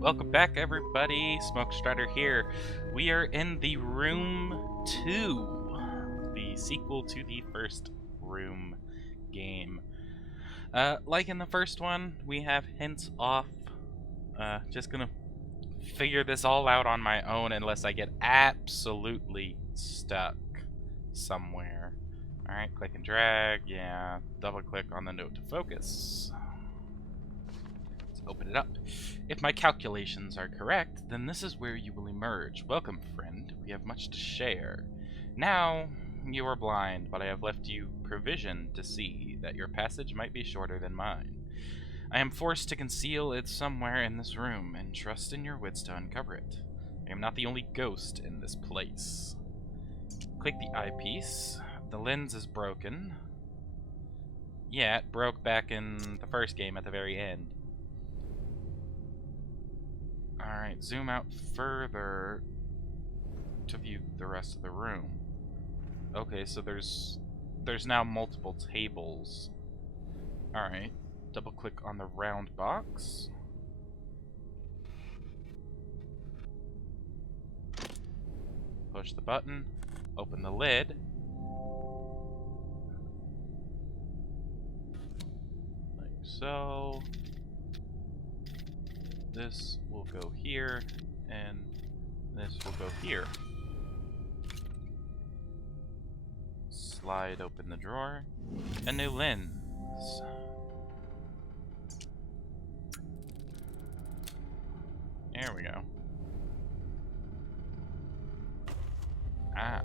Welcome back, everybody. Smokestider here. We are in the Room 2, the sequel to the first Room game. Like in the first one, we have hints off. Just gonna figure this all out on my own unless I get absolutely stuck somewhere. Alright, click and drag. Yeah, double click on the note to focus. Open it up. If my calculations are correct, then this is where you will emerge. Welcome, friend. We have much to share. Now, you are blind, but I have left you provision to see that your passage might be shorter than mine. I am forced to conceal it somewhere in this room, and trust in your wits to uncover it. I am not the only ghost in this place. Click the eyepiece. The lens is broken. Yeah, it broke back in the first game at the very end. Alright, zoom out further to view the rest of the room. Okay, so there's now multiple tables. Alright, double click on the round box. Push the button, open the lid. Like so. This will go here, and this will go here. Slide open the drawer. A new lens. There we go. Ah.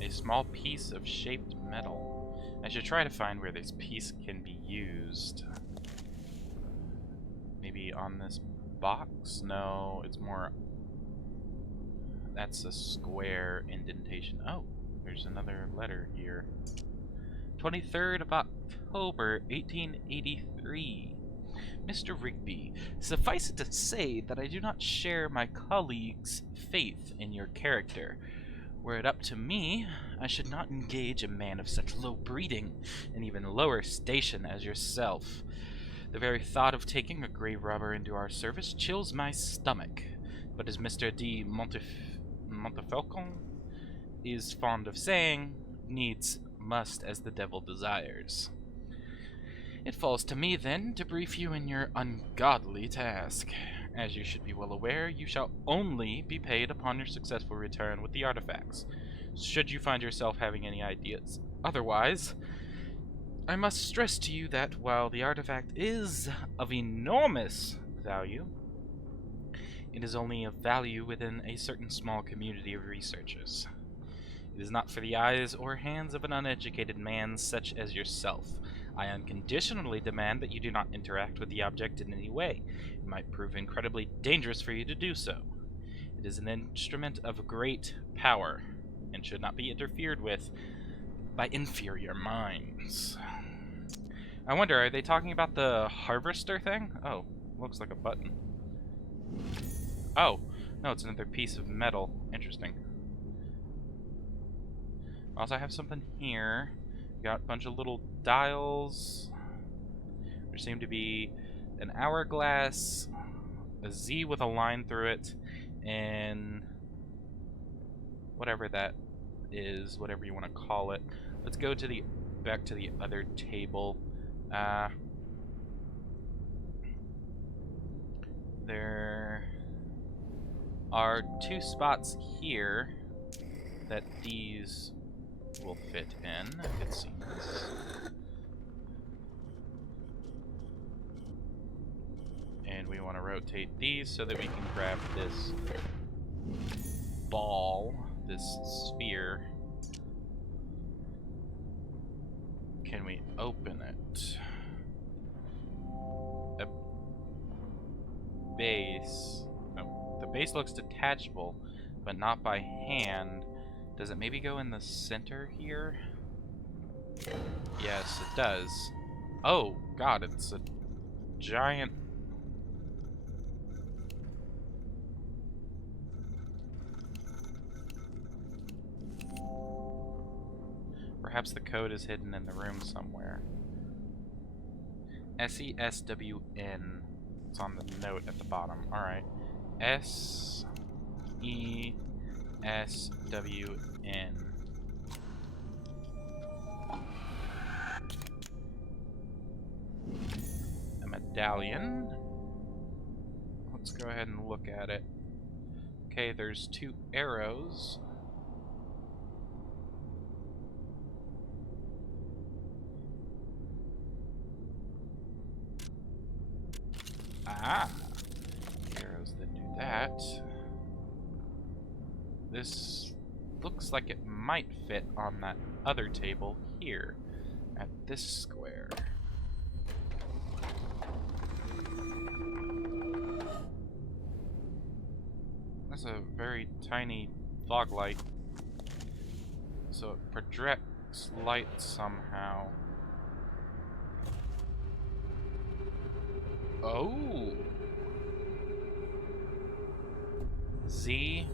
A small piece of shaped metal. I should try to find where this piece can be used. Maybe on this box? No, it's more... That's a square indentation. Oh, there's another letter here. 23rd of October, 1883. Mr. Rigby, suffice it to say that I do not share my colleagues' faith in your character. Were it up to me, I should not engage a man of such low breeding and even lower station as yourself. The very thought of taking a grave robber into our service chills my stomach. But as Mr. de Montefalcon is fond of saying, needs must as the devil desires. It falls to me, then, to brief you in your ungodly task. As you should be well aware, you shall only be paid upon your successful return with the artifacts. Should you find yourself having any ideas otherwise, I must stress to you that while the artifact is of enormous value, it is only of value within a certain small community of researchers. It is not for the eyes or hands of an uneducated man such as yourself. I unconditionally demand that you do not interact with the object in any way. It might prove incredibly dangerous for you to do so. It is an instrument of great power, and should not be interfered with by inferior minds. I wonder, are they talking about the harvester thing? Oh, looks like a button. Oh, no, it's another piece of metal. Interesting. Also, I have something here. Got a bunch of little dials. There seem to be an hourglass, a Z with a line through it, and whatever that is, whatever you want to call it. Let's go to back to the other table. There are two spots here that these will fit in, it seems. And we want to rotate these so that we can grab this ball, this sphere. Can we open it? A base. No, the base looks detachable, but not by hand. Does it maybe go in the center here? Yes, it does. Oh, God, it's a giant... Perhaps the code is hidden in the room somewhere. SESWN. It's on the note at the bottom. Alright. SESWN. A medallion. Let's go ahead and look at it. Okay, there's 2 arrows. Ah! Arrows that do that. This looks like it might fit on that other table here, at this square. That's a very tiny fog light, so it projects light somehow. Oh! Z.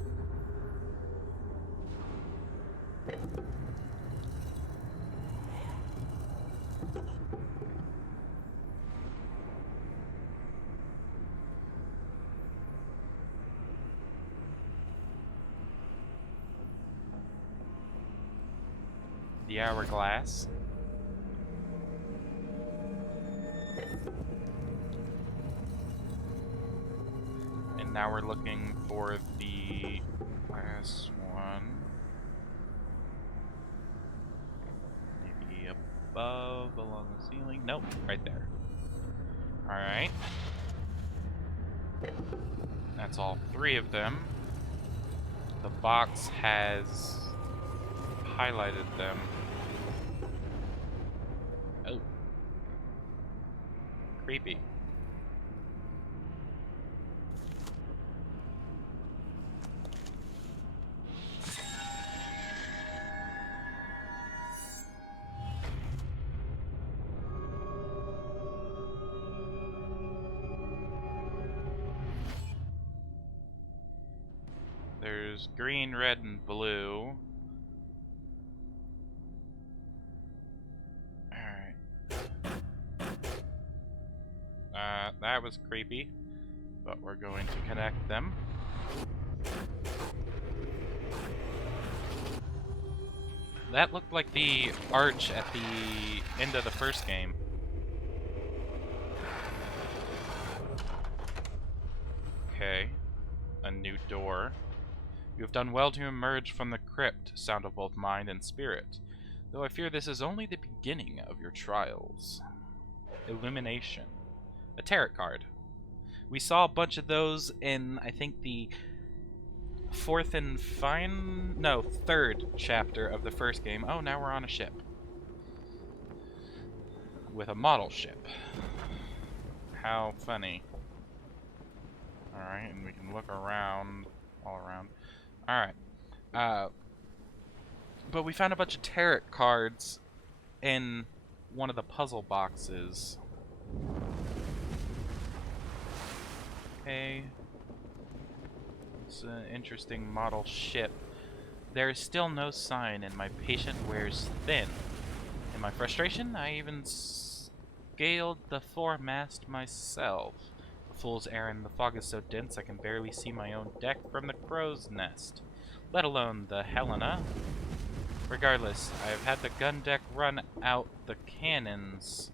The hourglass. And now we're looking for the last one. Maybe above, along the ceiling. Nope, right there. Alright. That's all 3 of them. The box has highlighted them. Oh. Creepy. There's green, red, and blue. Alright. That was creepy, but we're going to connect them. That looked like the arch at the end of the first game. Okay. A new door. You have done well to emerge from the crypt, sound of both mind and spirit, though I fear this is only the beginning of your trials. Illumination. A tarot card. We saw a bunch of those in, I think, the third chapter of the first game. Oh, now we're on a ship. With a model ship. How funny. Alright, and we can look around, all around. Alright. But we found a bunch of tarot cards in one of the puzzle boxes. Okay. It's an interesting model ship. There is still no sign, and my patient wears thin. In my frustration, I even scaled the foremast myself. A fool's errand, the fog is so dense I can barely see my own deck from the crow's nest, let alone the Helena. Regardless, I have had the gun deck run out the cannons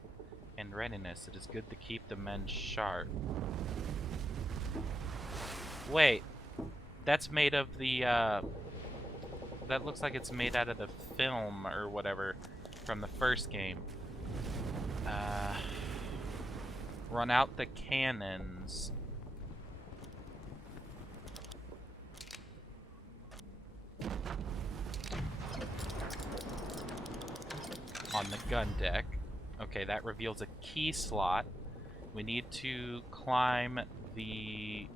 in readiness. It is good to keep the men sharp. Wait, that's made of the, that looks like it's made out of the film or whatever from the first game. Run out the cannons. On the gun deck. Okay, that reveals a key slot. We need to climb the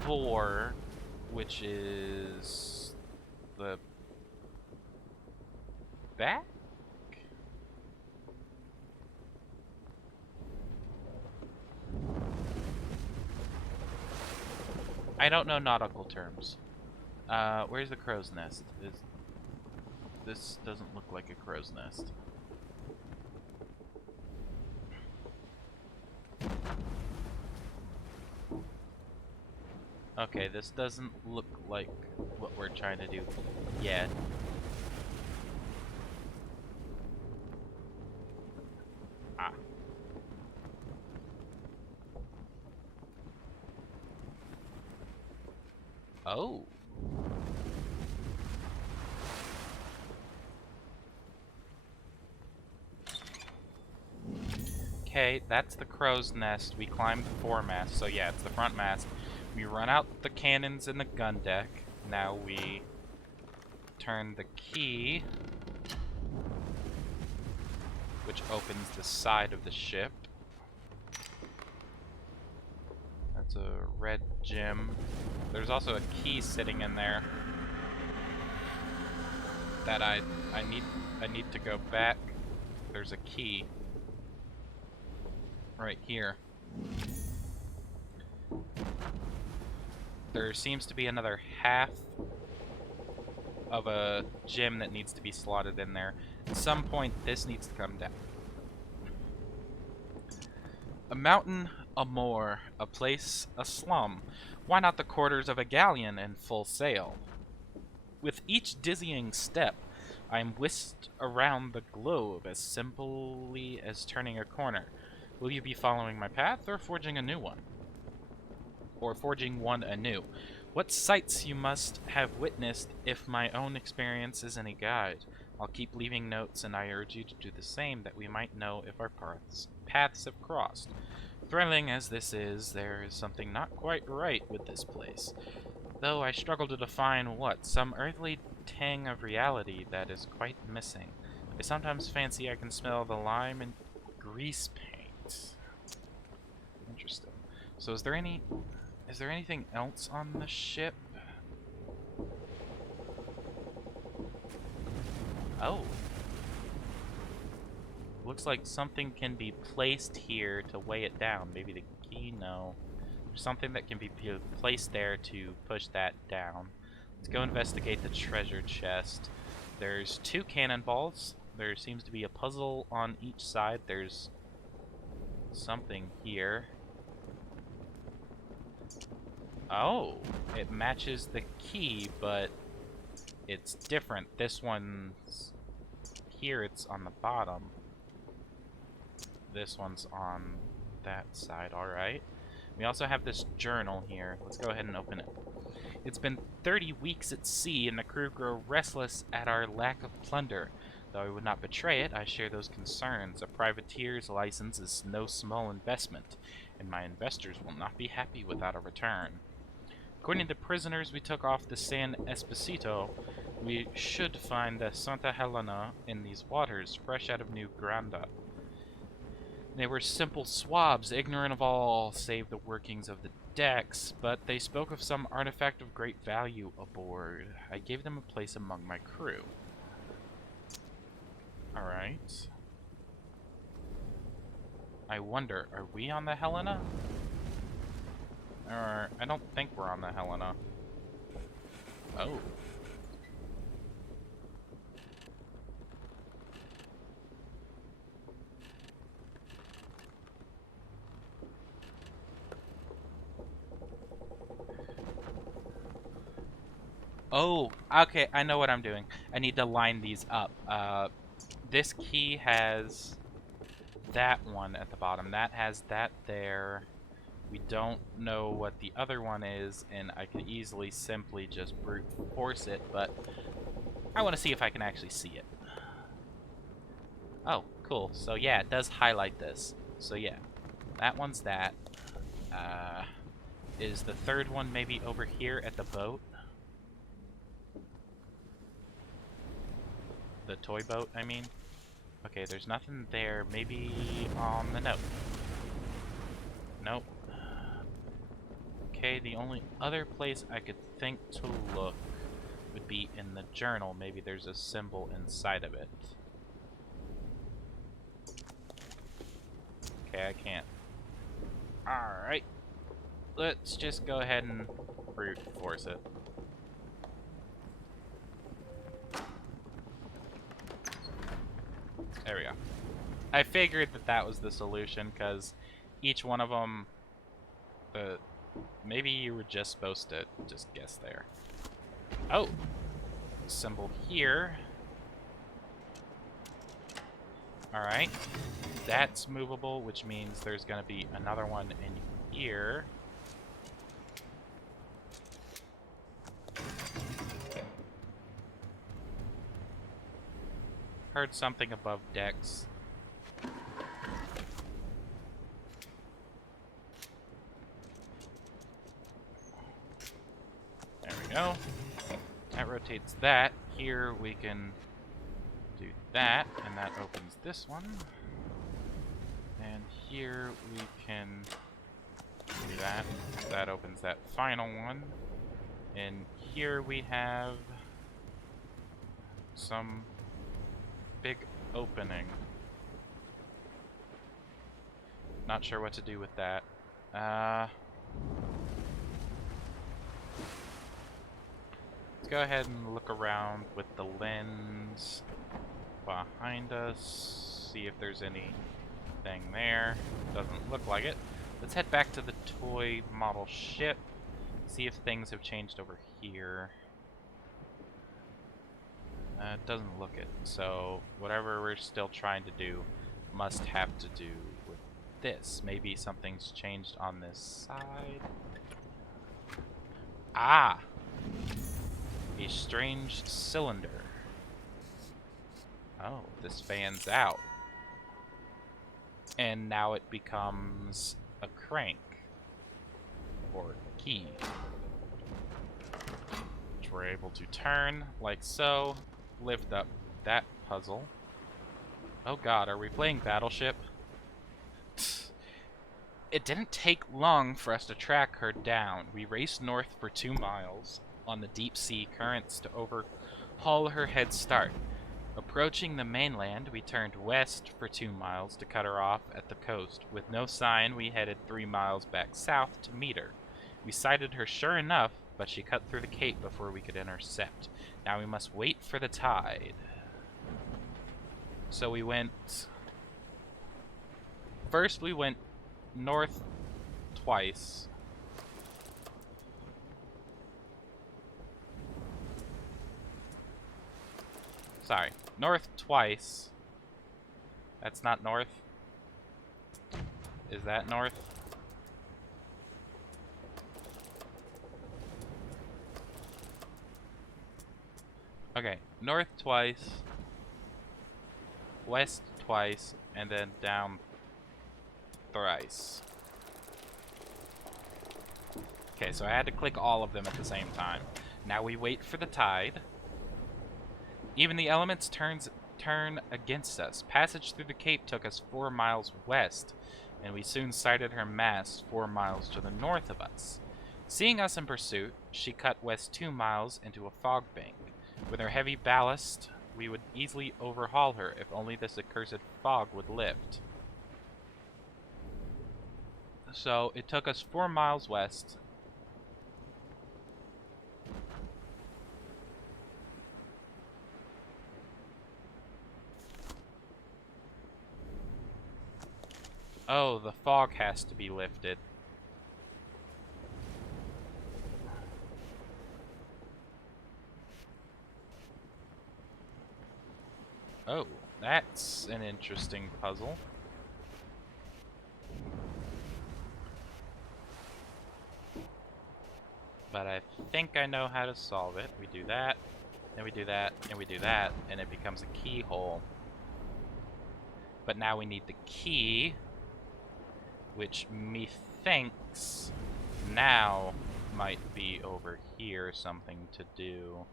4, which is the back? I don't know nautical terms. Where's the crow's nest? This doesn't look like a crow's nest. Okay, this doesn't look like what we're trying to do yet. Ah. Oh. Okay, that's the crow's nest. We climbed the foremast, so yeah, it's the front mast. We run out the cannons in the gun deck. Now we turn the key, which opens the side of the ship. That's a red gem. There's also a key sitting in there that I need to go back. There's a key right here. There seems to be another half of a gem that needs to be slotted in there. At some point, this needs to come down. A mountain, a moor, a place, a slum. Why not the quarters of a galleon in full sail? With each dizzying step, I am whisked around the globe as simply as turning a corner. Will you be following my path or forging a new one? Or forging one anew? What sights you must have witnessed if my own experience is any guide. I'll keep leaving notes, and I urge you to do the same, that we might know if our paths have crossed. Thrilling as this is, there is something not quite right with this place. Though I struggle to define what, some earthly tang of reality that is quite missing. I sometimes fancy I can smell the lime and grease paint. Interesting. So is there anything else on the ship? Oh. Looks like something can be placed here to weigh it down. Maybe the key? No. There's something that can be placed there to push that down. Let's go investigate the treasure chest. There's 2 cannonballs. There seems to be a puzzle on each side. There's something here. Oh, it matches the key, but it's different. This one's here, it's on the bottom. This one's on that side, alright. We also have this journal here. Let's go ahead and open it. It's been 30 weeks at sea, and the crew grow restless at our lack of plunder. Though I would not betray it, I share those concerns. A privateer's license is no small investment, and my investors will not be happy without a return. According to prisoners we took off the San Esposito, we should find the Santa Helena in these waters, fresh out of New Granada. They were simple swabs, ignorant of all save the workings of the decks, but they spoke of some artifact of great value aboard. I gave them a place among my crew. Alright. I wonder, are we on the Helena? Or, I don't think we're on the Helena. Oh. Oh, okay, I know what I'm doing. I need to line these up. This key has that one at the bottom. That has that there. We don't know what the other one is, and I could easily simply just brute force it, but I want to see if I can actually see it. Oh, cool. So yeah, it does highlight this. So yeah, that one's that. Is the third one maybe over here at the boat? The toy boat, I mean. Okay, there's nothing there. Maybe on the note. Nope. Okay, the only other place I could think to look would be in the journal. Maybe there's a symbol inside of it. Okay, I can't. Alright. Let's just go ahead and brute force it. There we go. I figured that that was the solution, because each one of them, maybe you were just supposed to just guess there. Oh! Symbol here. Alright. That's movable, which means there's going to be another one in here. Heard something above decks. There we go. That rotates that. Here we can do that, and that opens this one. And here we can do that. That opens that final one. And here we have some big opening. Not sure what to do with that. Let's go ahead and look around with the lens behind us, see if there's anything there. Doesn't look like it. Let's head back to the toy model ship, see if things have changed over here. It doesn't look it, so whatever we're still trying to do must have to do with this. Maybe something's changed on this side. Ah! A strange cylinder. Oh, this fans out. And now it becomes a crank. Or key. Which we're able to turn, like so. Lift up that puzzle. Oh god, are we playing Battleship? It didn't take long for us to track her down. We raced north for 2 miles on the deep sea currents to overhaul her head start. Approaching the mainland, we turned west for 2 miles to cut her off at the coast. With no sign, we headed 3 miles back south to meet her. We sighted her sure enough, but she cut through the cape before we could intercept. Now we must wait for the tide. So we went... First we went north twice. Sorry, north twice. That's not north. Is that north? Okay, north twice, west twice, and then down thrice. Okay, so I had to click all of them at the same time. Now we wait for the tide. Even the elements turn against us. Passage through the cape took us 4 miles west, and we soon sighted her mast 4 miles to the north of us. Seeing us in pursuit, she cut west 2 miles into a fog bank. With her heavy ballast, we would easily overhaul her if only this accursed fog would lift. So it took us 4 miles west. Oh, the fog has to be lifted. Oh, that's an interesting puzzle. But I think I know how to solve it. We do that, and we do that, and we do that, and it becomes a keyhole. But now we need the key, which methinks now might be over here something to do.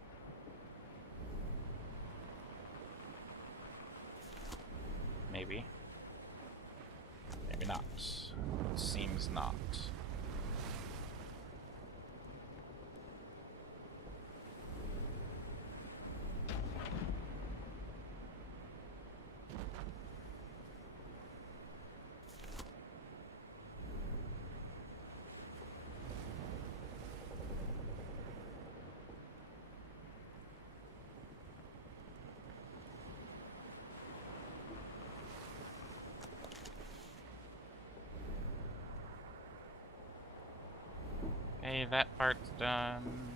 Maybe. Maybe not. Seems not. that part's done.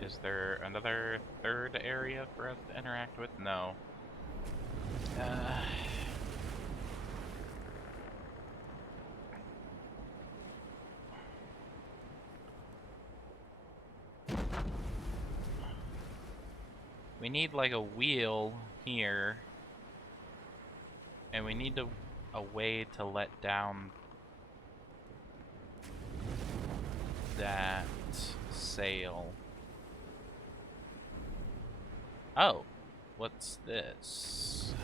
Is there another third area for us to interact with? No. We need like a wheel here. And we need a way to let down that sail. Oh, what's this?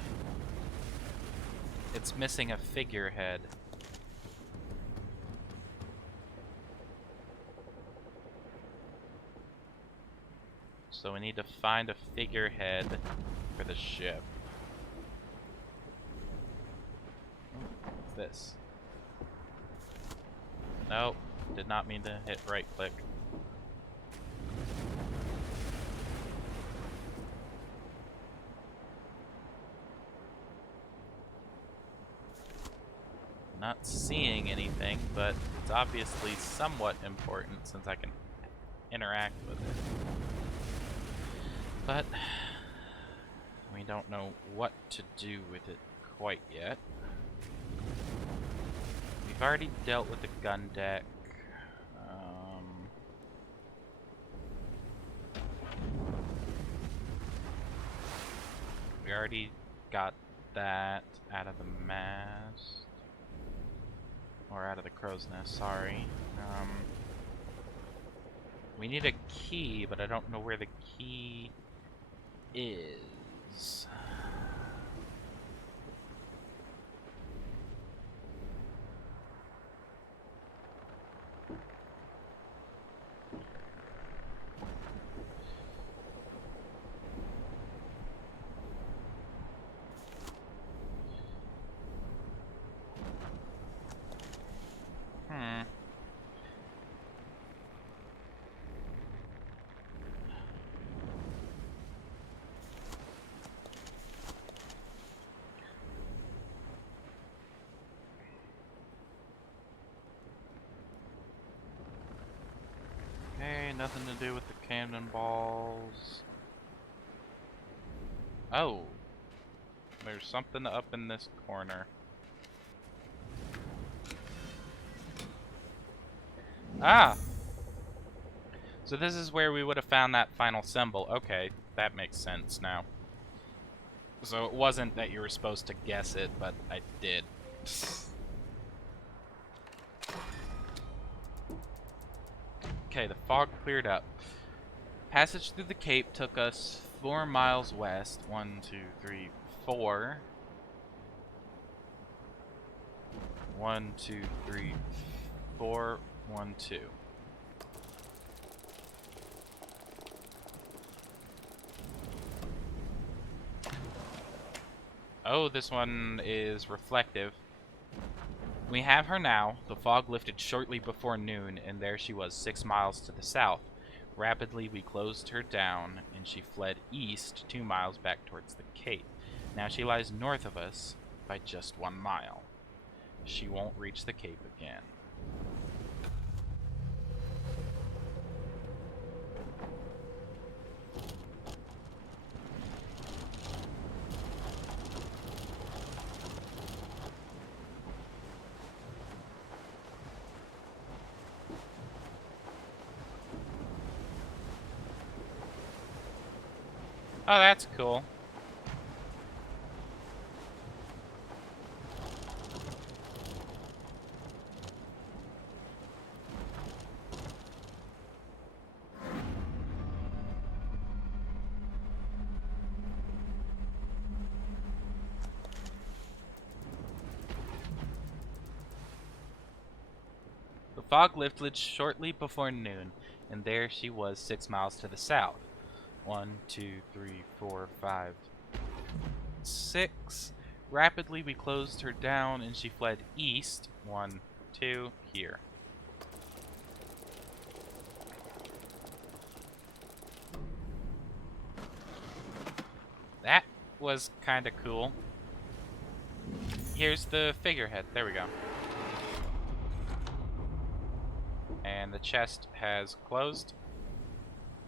It's missing a figurehead. So we need to find a figurehead for the ship. What's this? Nope, did not mean to hit right click. Not seeing anything, but it's obviously somewhat important since I can interact with it. But we don't know what to do with it quite yet. We've already dealt with the gun deck. We already got that out of the mast. Or out of the crow's nest, sorry. We need a key, but I don't know where the key is. Okay, nothing to do with the cannonballs. Oh, there's something up in this corner. Ah! So this is where we would have found that final symbol. Okay, that makes sense now. So it wasn't that you were supposed to guess it, but I did. Okay, the fog cleared up. Passage through the cape took us 4 miles west. 1, 2, 3, 4. 1, 2, 3, 4, 1, 2. Oh, this one is reflective. We have her now. The fog lifted shortly before noon, and there she was 6 miles to the south. Rapidly, we closed her down, and she fled east 2 miles back towards the cape. Now she lies north of us by just 1 mile. She won't reach the cape again. Oh, that's cool. The fog lifted shortly before noon, and there she was 6 miles to the south. 1, 2, 3, 4, 5, 6. Rapidly, we closed her down, and she fled east. 1, 2, here. That was kind of cool. Here's the figurehead. There we go. And And the chest has closed.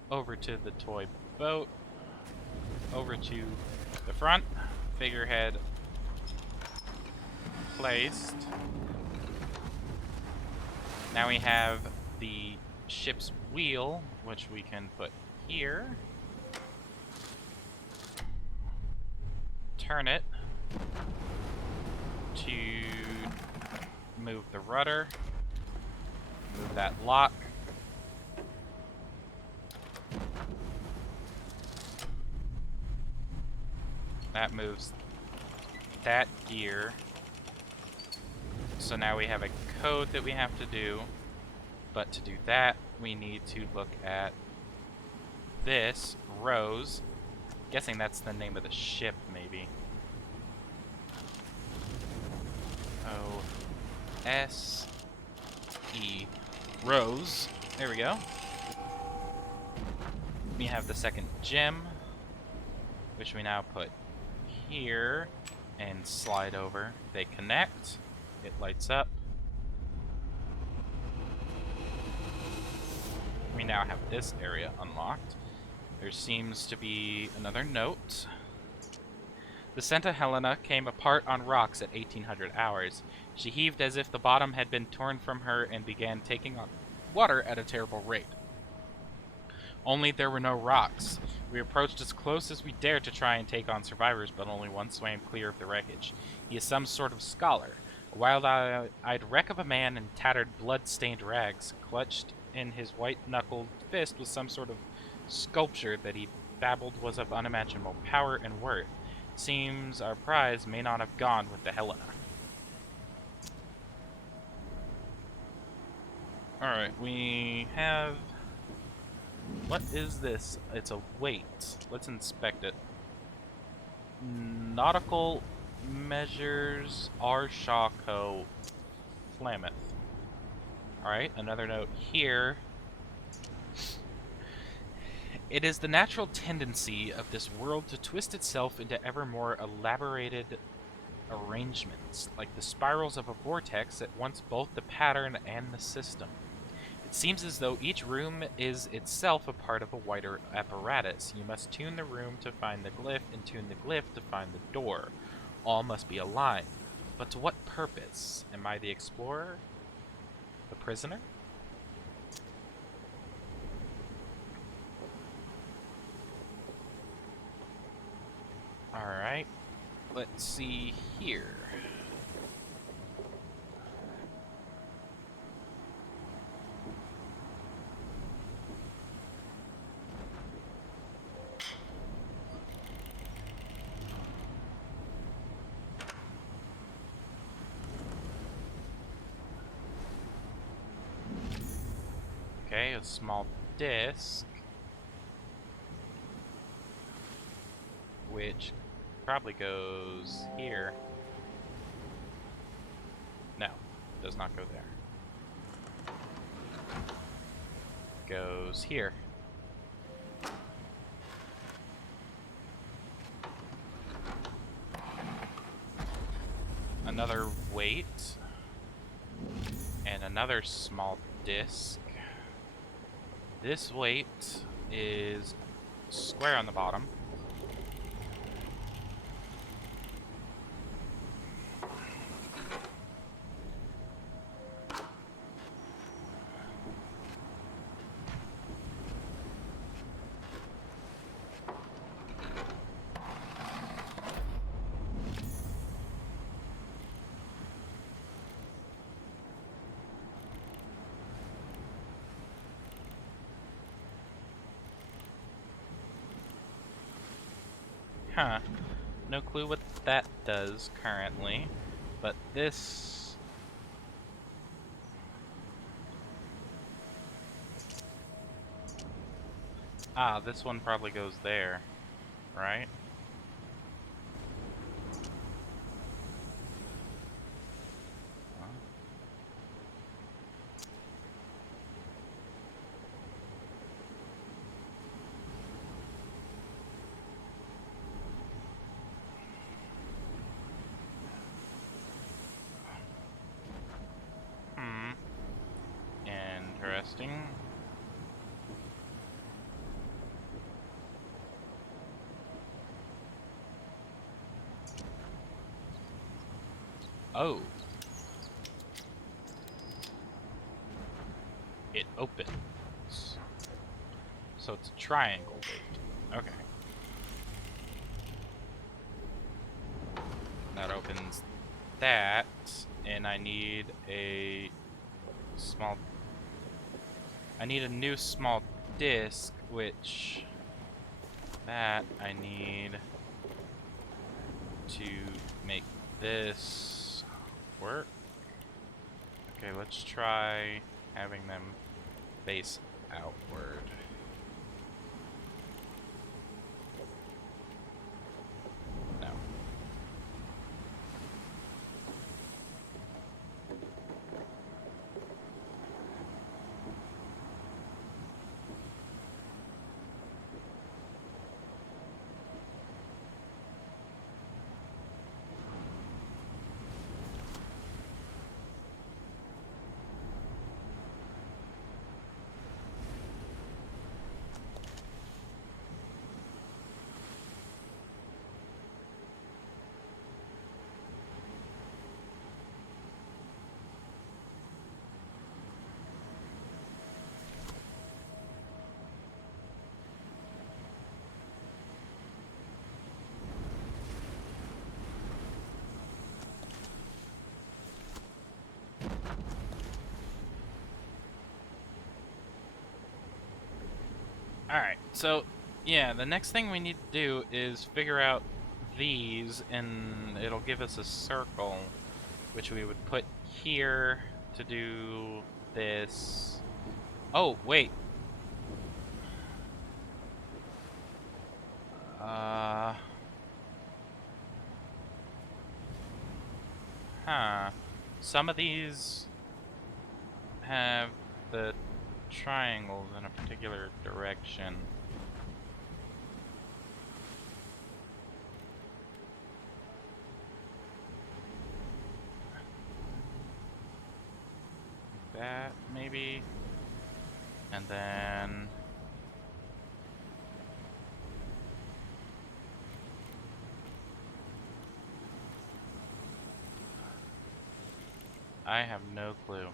Over to the toy boat. Over to the front. Figurehead placed. Now we have the ship's wheel, which we can put here. Turn it to move the rudder. Move that lock. That moves that gear. So now we have a code that we have to do. But to do that, we need to look at this, Rose. Guessing that's the name of the ship, maybe. O-S-E. Rose. There we go. We have the second gem, which we now put here and slide over. They connect. It lights up. We now have this area unlocked. There seems to be another note. The Santa Helena came apart on rocks at 1800 hours. She heaved as if the bottom had been torn from her and began taking on water at a terrible rate. Only there were no rocks. We approached as close as we dared to try and take on survivors, but only one swam clear of the wreckage. He is some sort of scholar. A wild-eyed wreck of a man in tattered, blood-stained rags, clutched in his white-knuckled fist was some sort of sculpture that he babbled was of unimaginable power and worth. Seems our prize may not have gone with the Helena. Alright, we have... What is this? It's a weight. Let's inspect it. Nautical measures R. Shaw Co. Flameth. Alright, another note here. It is the natural tendency of this world to twist itself into ever more elaborated arrangements, like the spirals of a vortex at once both the pattern and the system. It seems as though each room is itself a part of a wider apparatus. You must tune the room to find the glyph, and tune the glyph to find the door. All must be aligned. But to what purpose? Am I the explorer? The prisoner? Alright. Let's see here. Okay, a small disc, which probably goes here. No, does not go there. Goes here. Another weight, and another small disc. This weight is square on the bottom. Huh. No clue what that does currently, but this... Ah, this one probably goes there, right? Interesting. Oh. It opens. So it's a triangle gate. Okay. That opens that, and I need a small... I need a new small disc, which... that I need to make this work. Okay, let's try having them face outward. No. Alright, so, yeah, the next thing we need to do is figure out these, and it'll give us a circle, which we would put here to do this. Oh, wait. Some of these have the triangles in a particular direction. That, maybe. And then... I have no clue,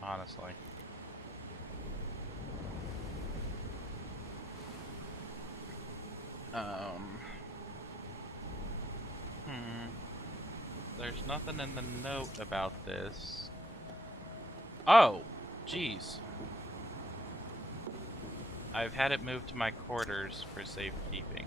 honestly. There's nothing in the note about this. Oh, jeez. I've had it moved to my quarters for safekeeping.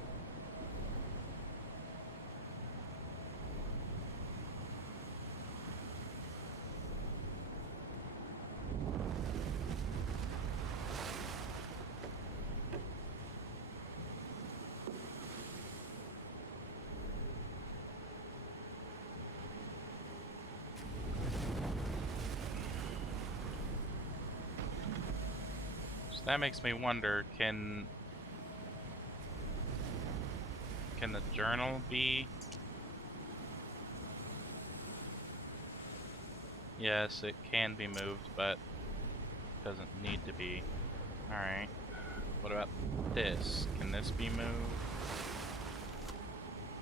That makes me wonder, can the journal be? Yes, it can be moved, but doesn't need to be. Alright. What about this? Can this be moved?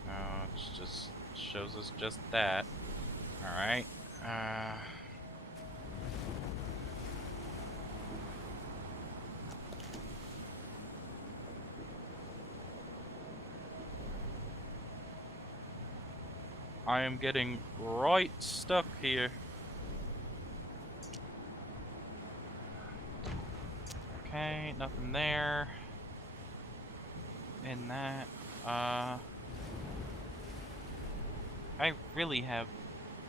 No, it just shows us just that. Alright. I am getting right stuck here. Okay, nothing there. In that, I really have...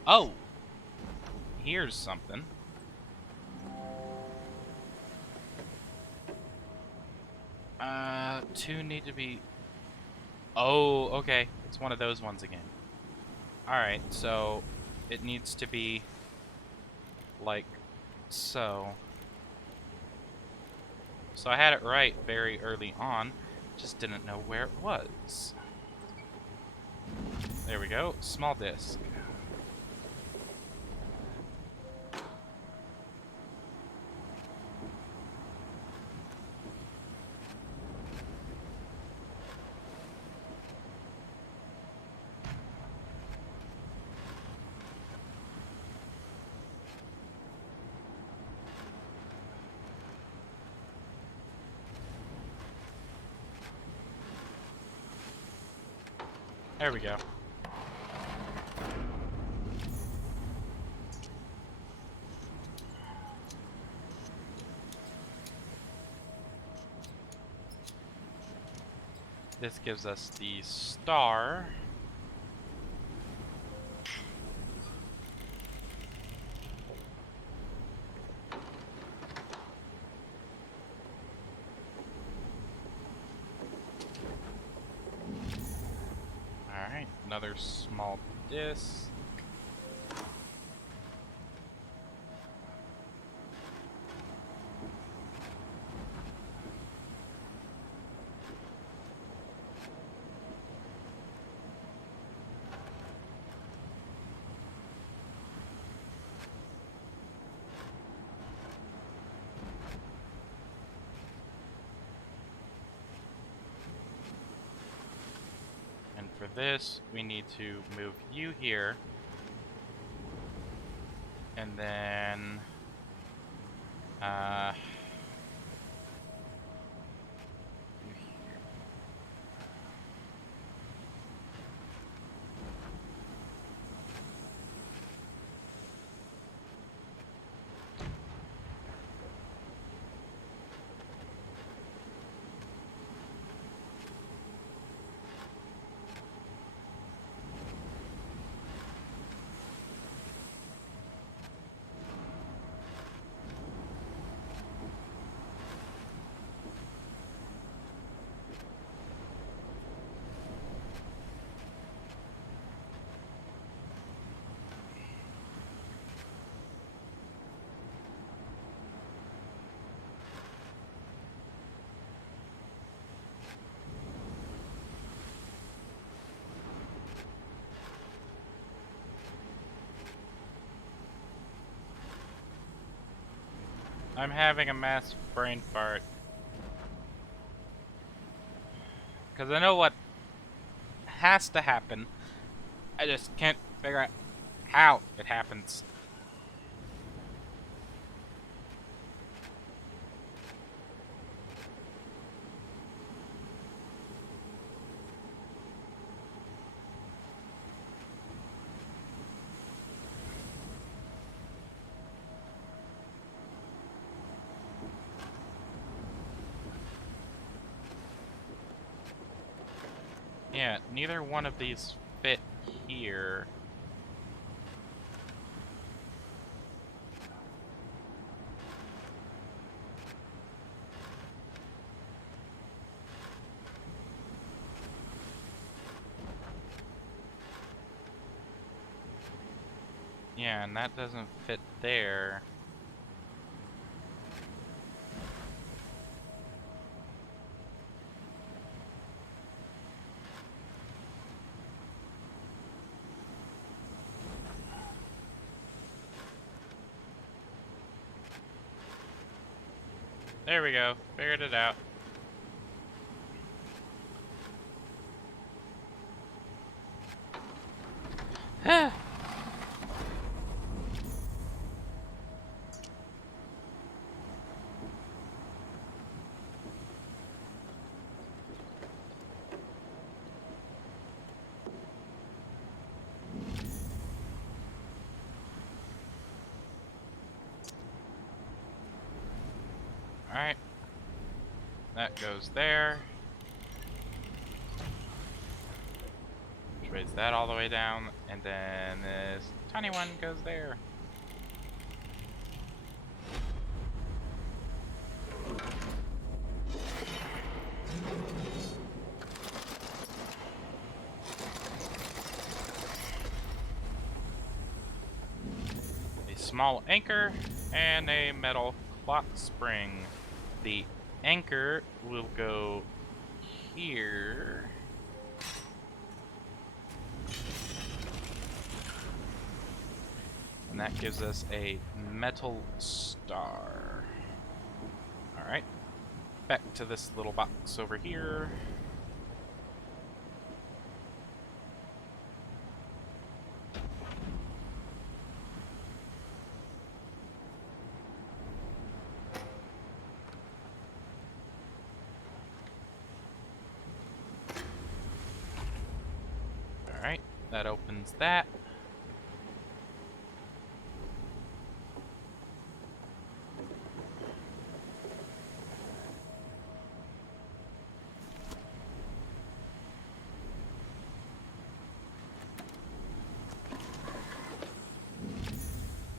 Oh! Here's something. Two need to be... Oh, okay. It's one of those ones again. Alright, so it needs to be like so. So I had it right very early on, just didn't know where it was. There we go, small disc. There we go. This gives us the star. Alright, another small disc. For this, we need to move you here, and then you here. I'm having a massive brain fart. Because I know what has to happen. I just can't figure out how it happens. Yeah, neither one of these fit here. Yeah, and that doesn't fit there. There we go. Figured it out. Alright. That goes there. Trace that all the way down, and then this tiny one goes there. A small anchor and a metal clock spring. The anchor will go here. And that gives us a metal star. Alright. Back to this little box over here. Alright, that opens that.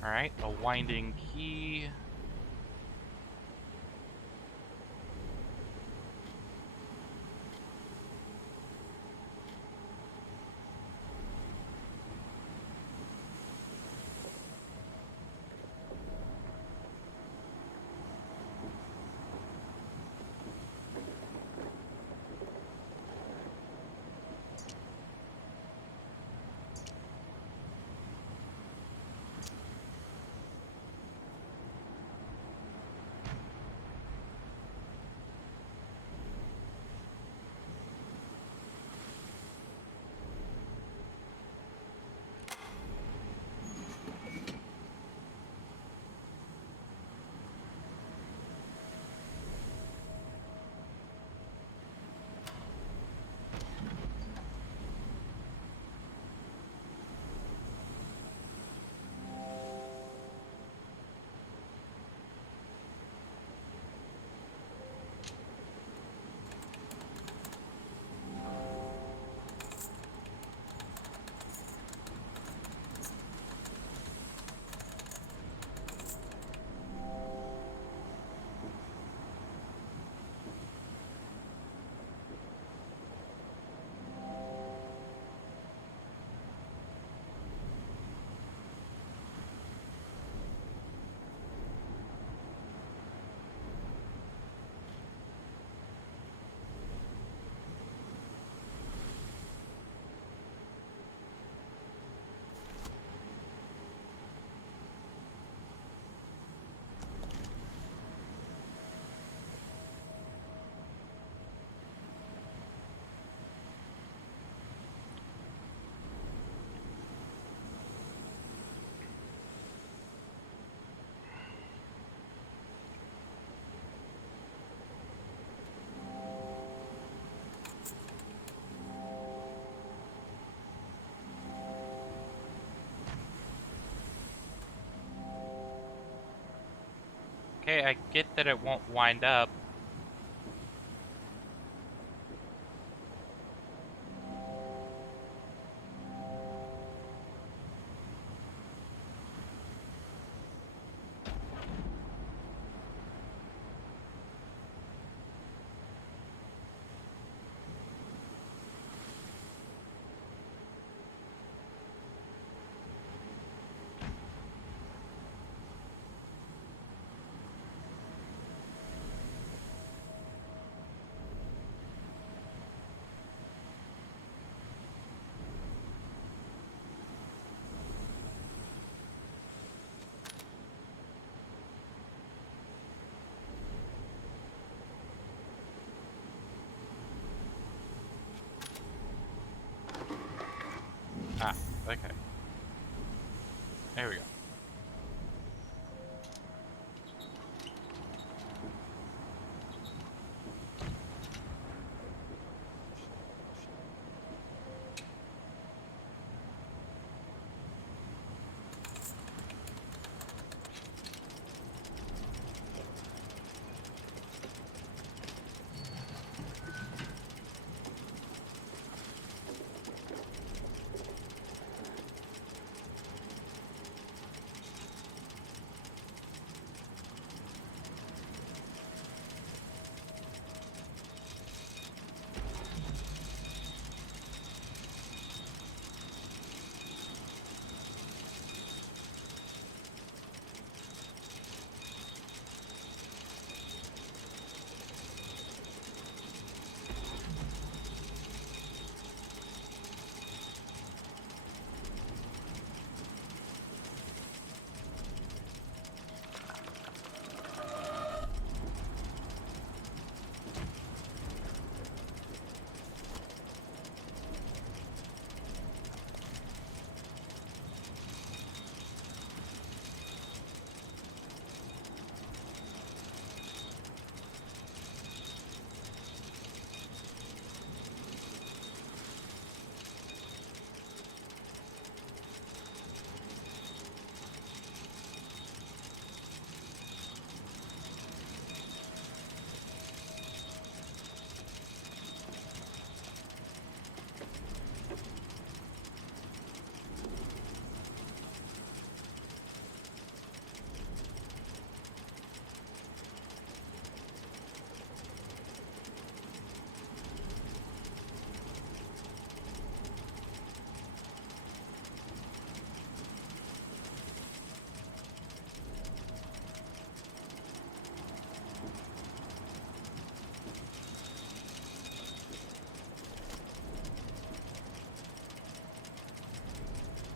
Alright, a winding key. Okay, I get that it won't wind up. Ah, okay. There we go.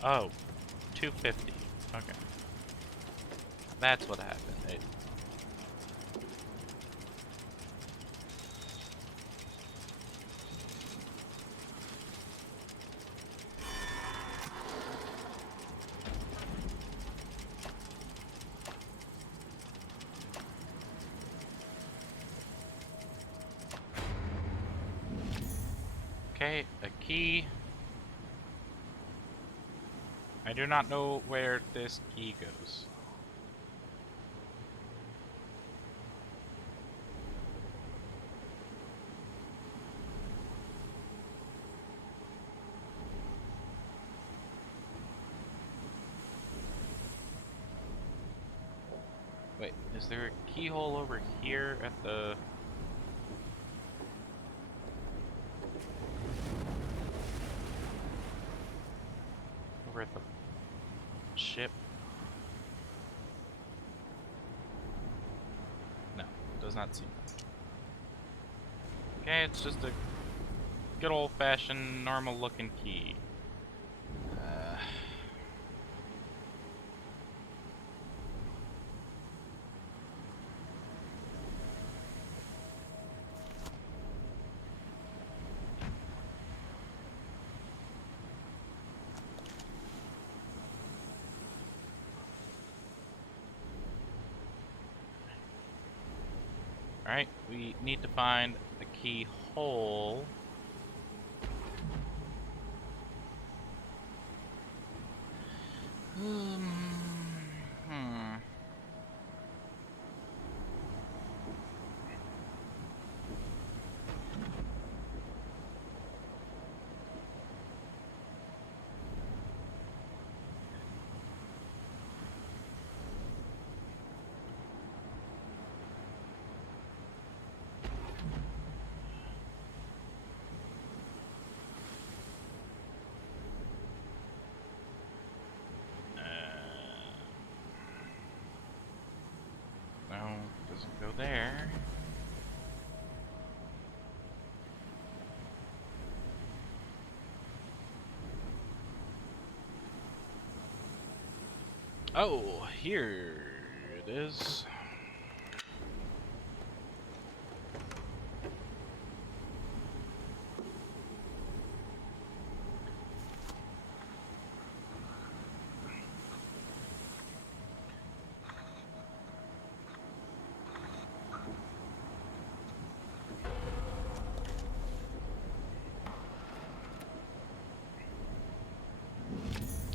Oh, 250. Okay. That's what happened. Okay, a key. I do not know where this key goes. Wait, is there a keyhole over here at the... over at the ship? No, does not seem that. Okay, it's just a good old-fashioned, normal-looking key. Alright, we need to find a keyhole. No, doesn't go there. Oh, here it is.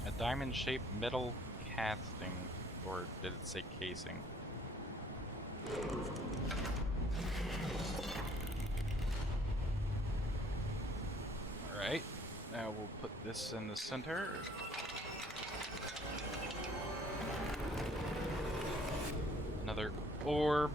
A diamond-shaped metal casting, or did it say casing? Alright, now we'll put this in the center. Another orb.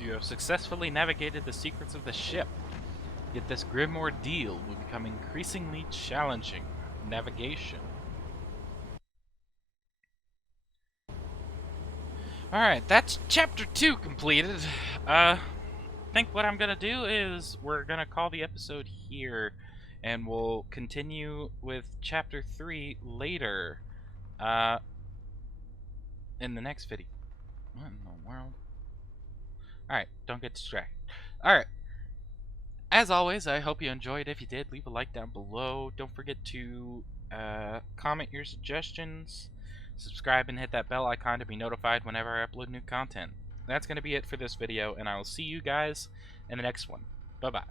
You have successfully navigated the secrets of the ship, yet this grim ordeal will become increasingly challenging. Navigation. Alright, that's chapter 2 completed. I think what I'm gonna do is we're gonna call the episode here, and we'll continue with chapter 3 later, in the next video. What in the world? Alright, don't get distracted. Alright. As always, I hope you enjoyed. If you did, leave a like down below. Don't forget to comment your suggestions, subscribe, and hit that bell icon to be notified whenever I upload new content. That's going to be it for this video, and I will see you guys in the next one. Bye-bye.